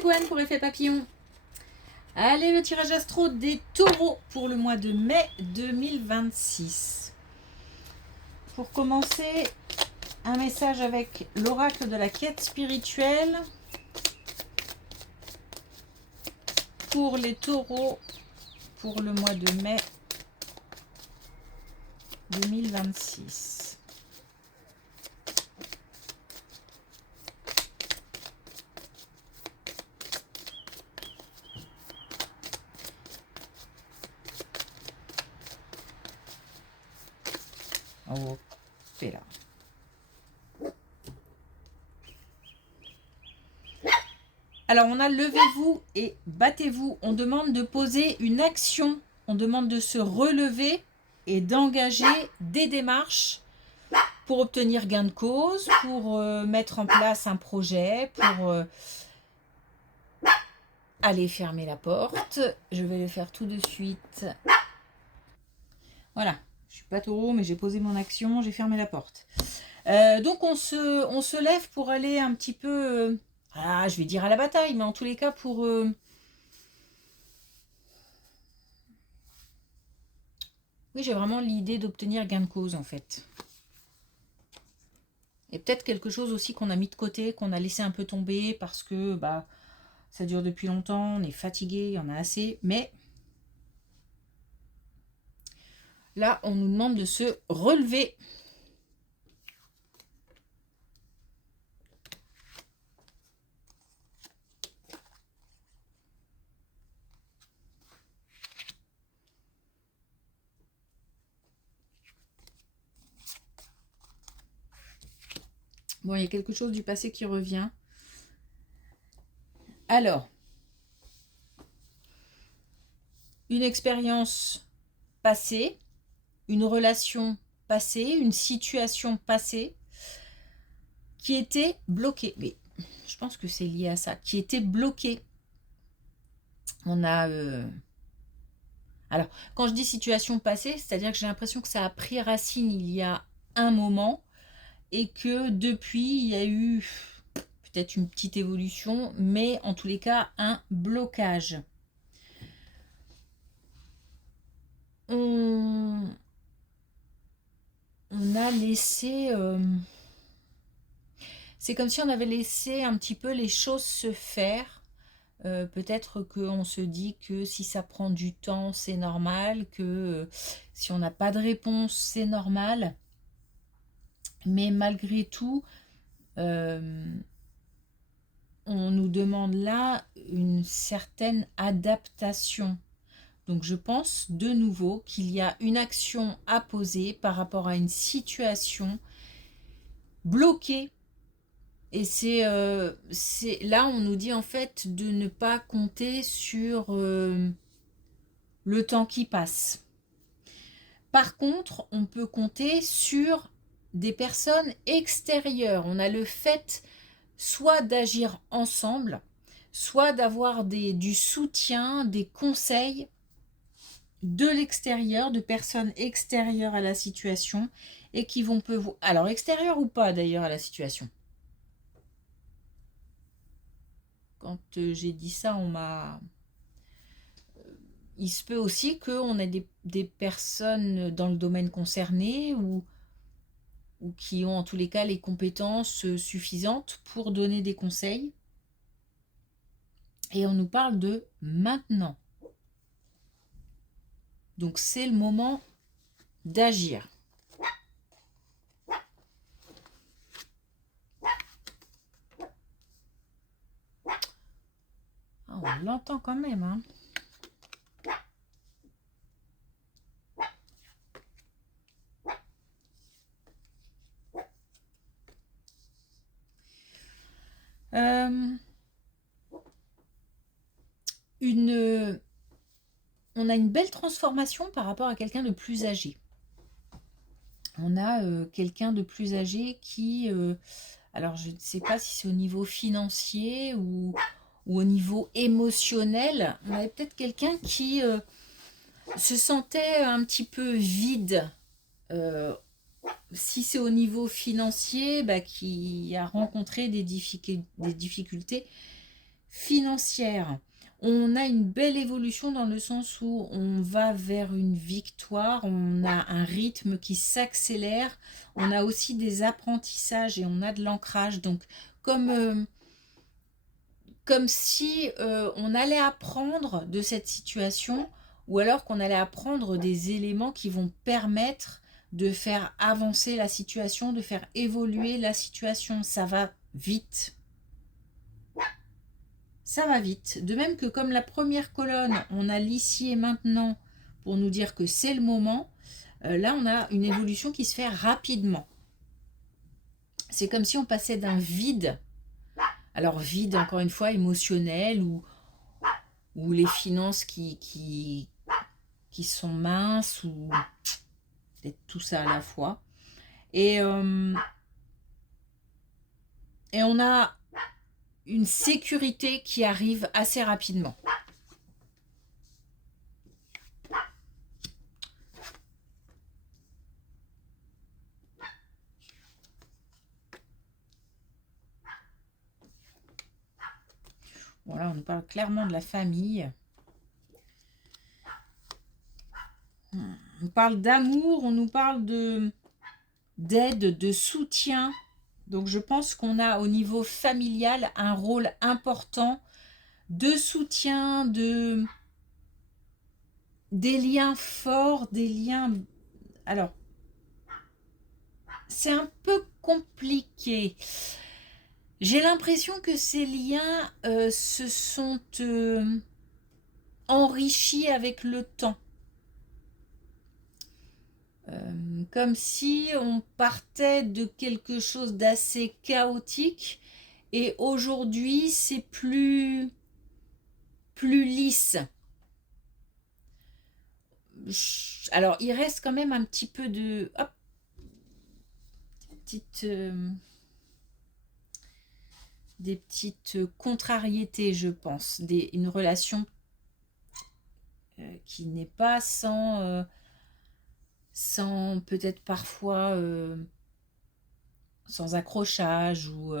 c'est Gwen pour Effet Papillon. Allez, le tirage astro des taureaux pour le mois de mai 2026. Pour commencer, un message avec l'oracle de la quête spirituelle pour les taureaux pour le mois de mai 2026. Ok, là. Alors, on a levez-vous et battez-vous. On demande de poser une action. On demande de se relever et d'engager des démarches pour obtenir gain de cause, pour mettre en place un projet, pour aller fermer la porte. Je vais le faire tout de suite. Voilà. Je suis pas taureau, mais j'ai posé mon action, j'ai fermé la porte. Donc on se lève pour aller un petit peu, je vais dire à la bataille, mais en tous les cas pour... oui, j'ai vraiment l'idée d'obtenir gain de cause en fait. Et peut-être quelque chose aussi qu'on a mis de côté, qu'on a laissé un peu tomber parce que ça dure depuis longtemps, on est fatigué, il y en a assez, mais... Là, on nous demande de se relever. Bon, il y a quelque chose du passé qui revient. Alors, une expérience passée, une relation passée, une situation passée qui était bloquée. Mais je pense que c'est lié à ça, qui était bloquée. On a... Alors, quand je dis situation passée, c'est-à-dire que j'ai l'impression que ça a pris racine il y a un moment et que depuis, il y a eu peut-être une petite évolution, mais en tous les cas, un blocage. On a laissé... c'est comme si on avait laissé un petit peu les choses se faire. Peut-être qu'on se dit que si ça prend du temps, c'est normal, que si on n'a pas de réponse, c'est normal. Mais malgré tout, on nous demande là une certaine adaptation. Donc je pense de nouveau qu'il y a une action à poser par rapport à une situation bloquée. Et c'est là on nous dit en fait de ne pas compter sur le temps qui passe. Par contre, on peut compter sur des personnes extérieures. On a le fait soit d'agir ensemble, soit d'avoir du soutien, des conseils de l'extérieur, de personnes extérieures à la situation et qui vont alors extérieures ou pas d'ailleurs à la situation. Quand j'ai dit ça, il se peut aussi qu'on ait des personnes dans le domaine concerné ou qui ont en tous les cas les compétences suffisantes pour donner des conseils. Et on nous parle de maintenant. Donc c'est le moment d'agir. On l'entend quand même, hein. On a une belle transformation par rapport à quelqu'un de plus âgé. On a quelqu'un de plus âgé qui, alors je ne sais pas si c'est au niveau financier ou au niveau émotionnel, on avait peut-être quelqu'un qui se sentait un petit peu vide. Si c'est au niveau financier, qui a rencontré des difficultés financière, on a une belle évolution dans le sens où on va vers une victoire, on a un rythme qui s'accélère, on a aussi des apprentissages et on a de l'ancrage. Donc, comme, comme si on allait apprendre de cette situation ou alors qu'on allait apprendre des éléments qui vont permettre de faire avancer la situation, de faire évoluer la situation. Ça va vite. Ça va vite. De même que comme la première colonne, on a l'ici et maintenant pour nous dire que c'est le moment, là on a une évolution qui se fait rapidement. C'est comme si on passait d'un vide, alors vide encore une fois émotionnel ou les finances qui sont minces ou peut-être tout ça à la fois. Et on a une sécurité qui arrive assez rapidement. Voilà, on nous parle clairement de la famille. On nous parle d'amour, on nous parle d'aide, de soutien. Donc je pense qu'on a au niveau familial un rôle important de soutien, des liens forts, des liens... Alors, c'est un peu compliqué. J'ai l'impression que ces liens se sont enrichis avec le temps. Comme si on partait de quelque chose d'assez chaotique et aujourd'hui c'est plus lisse. Alors il reste quand même un petit peu de des petites contrariétés, je pense, une relation qui n'est pas sans peut-être parfois sans accrochage ou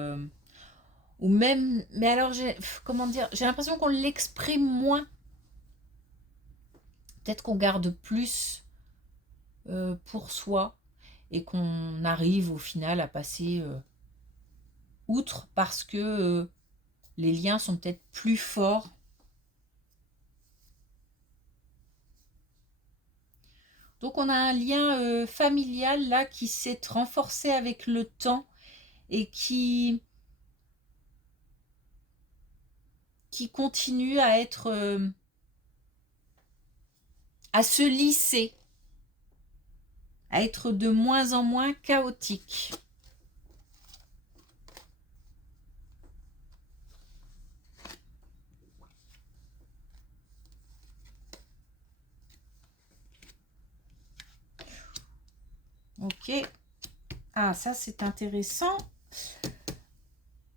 même, mais alors comment dire, j'ai l'impression qu'on l'exprime moins, peut-être qu'on garde plus pour soi et qu'on arrive au final à passer outre parce que les liens sont peut-être plus forts. Donc on a un lien familial là qui s'est renforcé avec le temps et qui continue à être à se lisser, à être de moins en moins chaotique. Ok. Ah, ça c'est intéressant.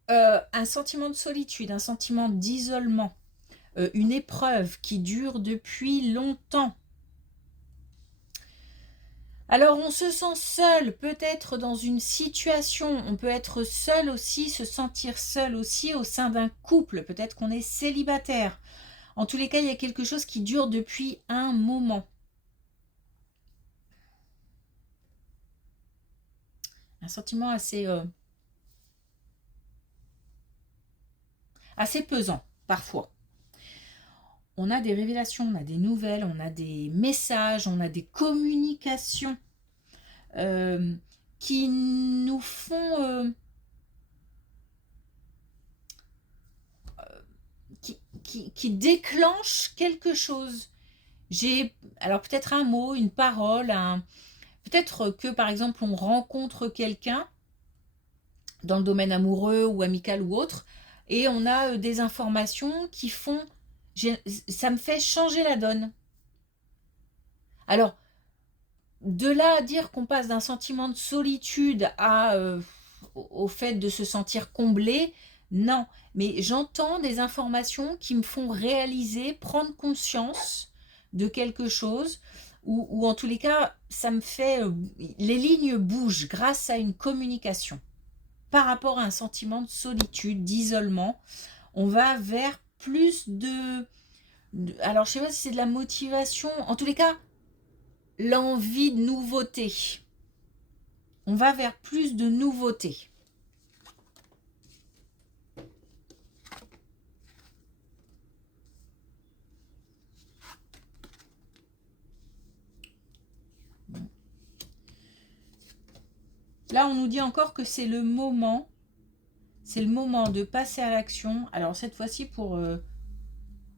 Un sentiment de solitude, un sentiment d'isolement, une épreuve qui dure depuis longtemps. Alors on se sent seul, peut-être dans une situation, on peut être seul aussi, se sentir seul aussi au sein d'un couple, peut-être qu'on est célibataire. En tous les cas, il y a quelque chose qui dure depuis un moment. Un sentiment assez pesant, parfois. On a des révélations, on a des nouvelles, on a des messages, on a des communications qui nous font... qui déclenchent quelque chose. Alors peut-être un mot, une parole, peut-être que par exemple on rencontre quelqu'un dans le domaine amoureux ou amical ou autre, et on a des informations qui font... ça me fait changer la donne. Alors, de là à dire qu'on passe d'un sentiment de solitude au fait de se sentir comblé, non. Mais j'entends des informations qui me font réaliser, prendre conscience de quelque chose, ou en tous les cas, ça me fait... les lignes bougent grâce à une communication par rapport à un sentiment de solitude, d'isolement. On va vers plus alors, je ne sais pas si c'est de la motivation. En tous les cas, l'envie de nouveauté. On va vers plus de nouveauté. Là, on nous dit encore que c'est le moment. C'est le moment de passer à l'action. Alors, cette fois-ci,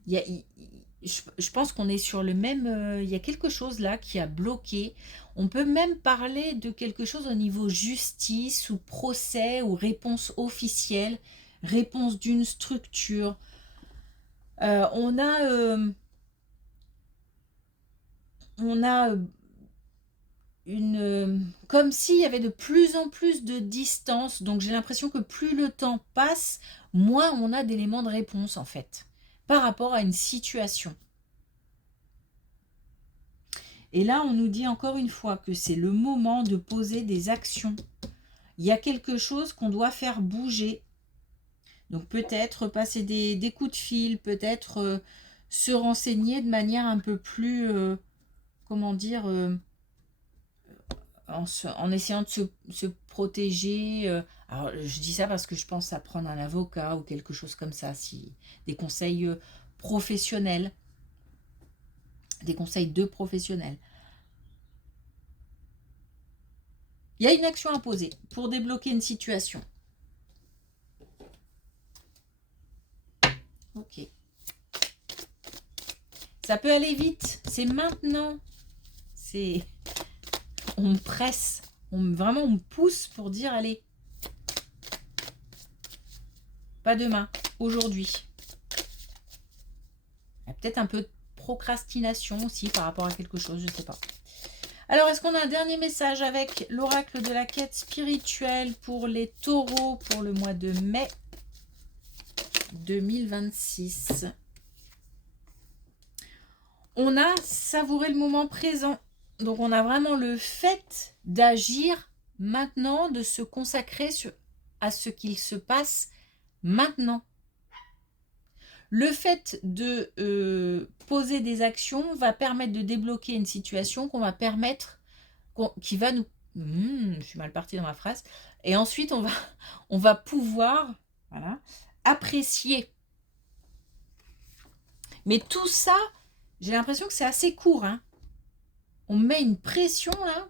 je pense qu'on est sur le même... il y a quelque chose là qui a bloqué. On peut même parler de quelque chose au niveau justice ou procès ou réponse officielle, réponse d'une structure. On a comme s'il y avait de plus en plus de distance. Donc j'ai l'impression que plus le temps passe, moins on a d'éléments de réponse en fait, par rapport à une situation. Et là, on nous dit encore une fois que c'est le moment de poser des actions. Il y a quelque chose qu'on doit faire bouger. Donc peut-être passer des coups de fil, peut-être se renseigner de manière un peu plus, comment dire, en essayant de se protéger. Alors je dis ça parce que je pense à prendre un avocat ou quelque chose comme ça, si des conseils professionnels, des conseils de professionnels. Il y a une action à poser pour débloquer une situation. Ok. Ça peut aller vite. C'est maintenant. On me presse. Vraiment, on me pousse pour dire, allez. Pas demain. Aujourd'hui. Il y a peut-être un peu de procrastination aussi par rapport à quelque chose. Je ne sais pas. Alors, est-ce qu'on a un dernier message avec l'oracle de la quête spirituelle pour les taureaux pour le mois de mai 2026? On a savouré le moment présent. Donc, on a vraiment le fait d'agir maintenant, de se consacrer à ce qu'il se passe maintenant. Le fait de poser des actions va permettre de débloquer une situation qui va nous... je suis mal partie dans ma phrase. Et ensuite, on va pouvoir apprécier. Mais tout ça, j'ai l'impression que c'est assez court. Hein. On met une pression là.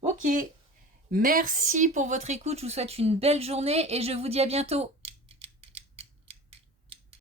Ok. Merci pour votre écoute. Je vous souhaite une belle journée et je vous dis à bientôt.